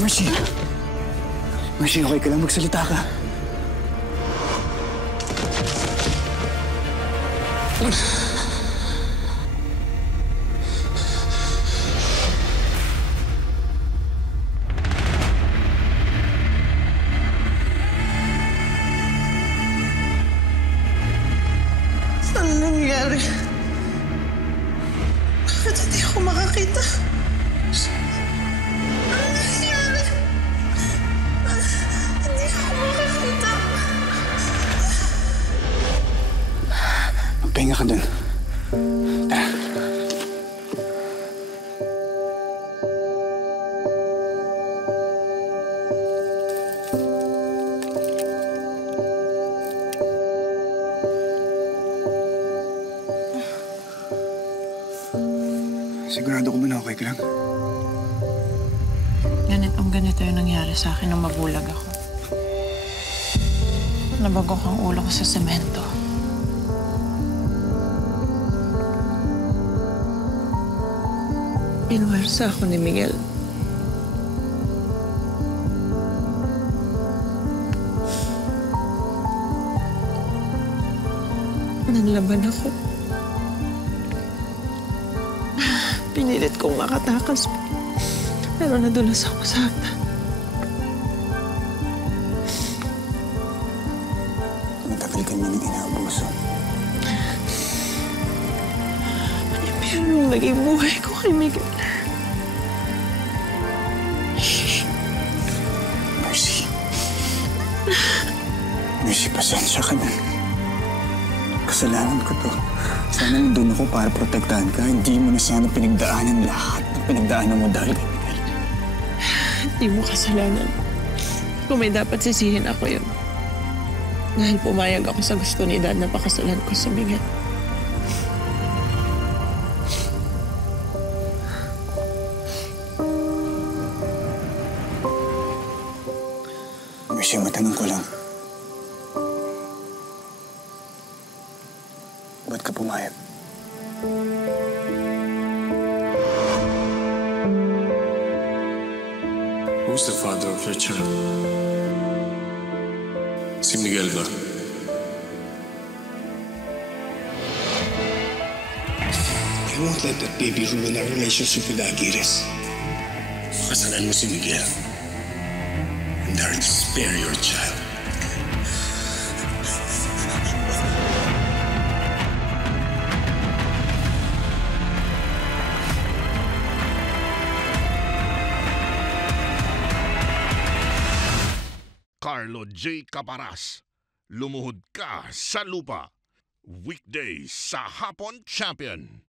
Mercy! Mercy, okay ka lang? Magsalita ka. Saan nangyari? Bakit hindi ako makakita? Ano nangyari? Hindi ako makakita. Magpahinga ka dun. Tara. Sigurado ko ba na okay ka lang? Ganito yung nangyari sa akin nung mabulag ako. Nabagok ang ulo ko sa semento. Pinuwersa ako ni Miguel. Nanlaban ako. Pinilit kong makatakas. Pero nadulas ako sa hagdan. Matagal ka niya inaabuso. Pero nung naging buhay ko kay Miguel. Mercy. Mercy, pasensya ka na. Kasalanan ko to. Sana nandun ako para protektahan ka. Hindi mo na sana pinagdaanan lahat ng pinagdaanan mo dahil kay Miguel. Hindi mo kasalanan. Kung may dapat sisihin ako yun. Dahil pumayag ako sa gusto ni Dad na pakasalan ko si Miguel. Mercy, matanong ko lang. Ba't ka pumayag? Who's the father of your child? Si Miguel ba? I won't let that baby ruin our relationship with Aguirres. Kasalan mo si Miguel. And I'll spare your child. Carlo J. Caparas, Lumuhod Ka sa Lupa. Weekdays sa Hapon Champion.